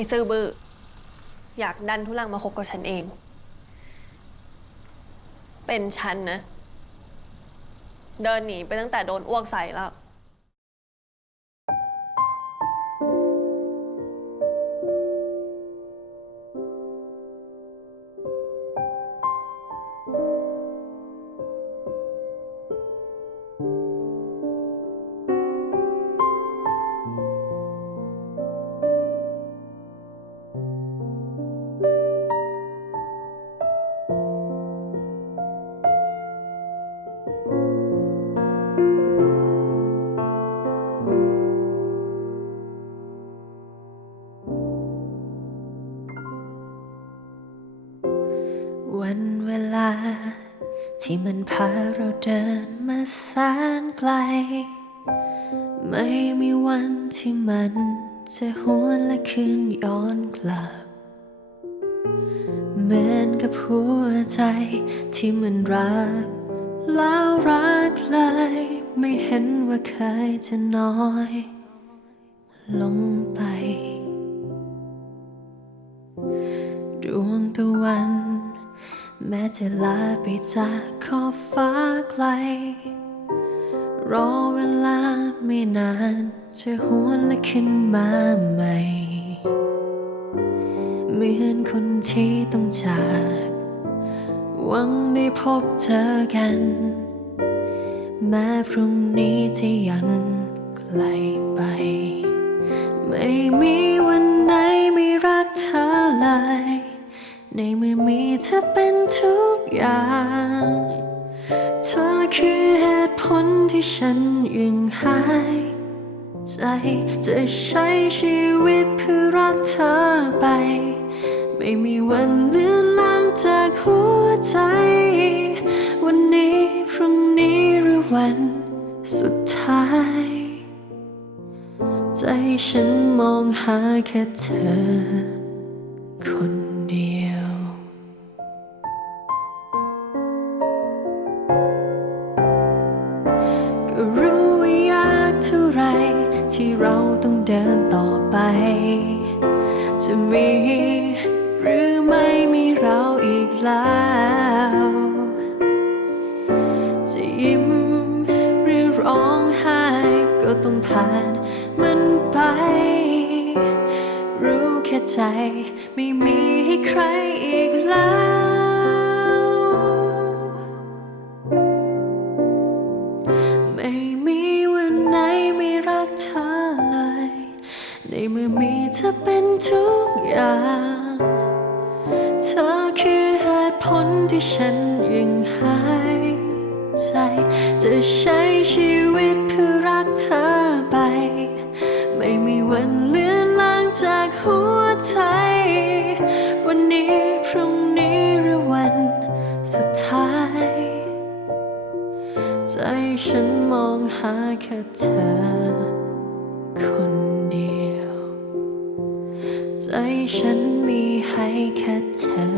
อ้ซื่อบื้ออยากดันทุลังมาคบกับฉันเอง เป็นฉันนะ เดินหนีไปตั้งแต่โดนอ้วกใส่แล้ว วันเวลา ที่มันพาเราเดินมาแสนไกล ไม่มีวันที่มันจะหวนและคืนย้อนกลับ เหมือนกับหัวใจที่มันรัก แล้วรักเลย ไม่เห็นว่าเคยจะน้อย ลงไปดวงตะวัน แม้จะลาไปจากขอบฟ้าไกล รอเวลาไม่นานจะหวนและขึ้นมาใหม่ เหมือนคนที่ต้องจาก หวังได้พบเจอกัน แม้พรุ่งนี้จะยังไกลไป ไม่มีวันไหนไม่รักเธอเลย ในเมื่อมีเธอเป็นทุกอย่าง เธอคือเหตุผลที่ฉันยังหายใจ จะใช้ชีวิตเพื่อรักเธอไป ไม่มีวันเลือนลางจากหัวใจ วันนี้พรุ่งนี้หรือวันสุดท้าย ใจฉันมองหาแค่เธอคน รู้ว่ายากเท่าไร ที่เราต้องเดินต่อไป จะมีหรือไม่มีเราอีกแล้ว จะยิ้มหรือร้องไห้ก็ต้องผ่านมันไป รู้แค่ใจไม่มีให้ใครอีกแล้ว เมื่อมีเธอเป็นทุกอย่าง เธอคือเหตุผลที่ฉันยังหายใจ จะใช้ชีวิตเพื่อรักเธอไป ไม่มีวันเลือนลางจากหัวใจ วันนี้พรุ่งนี้หรือวันสุดท้าย ใจฉันมองหาแค่เธอ ฉันมีให้แค่เธอ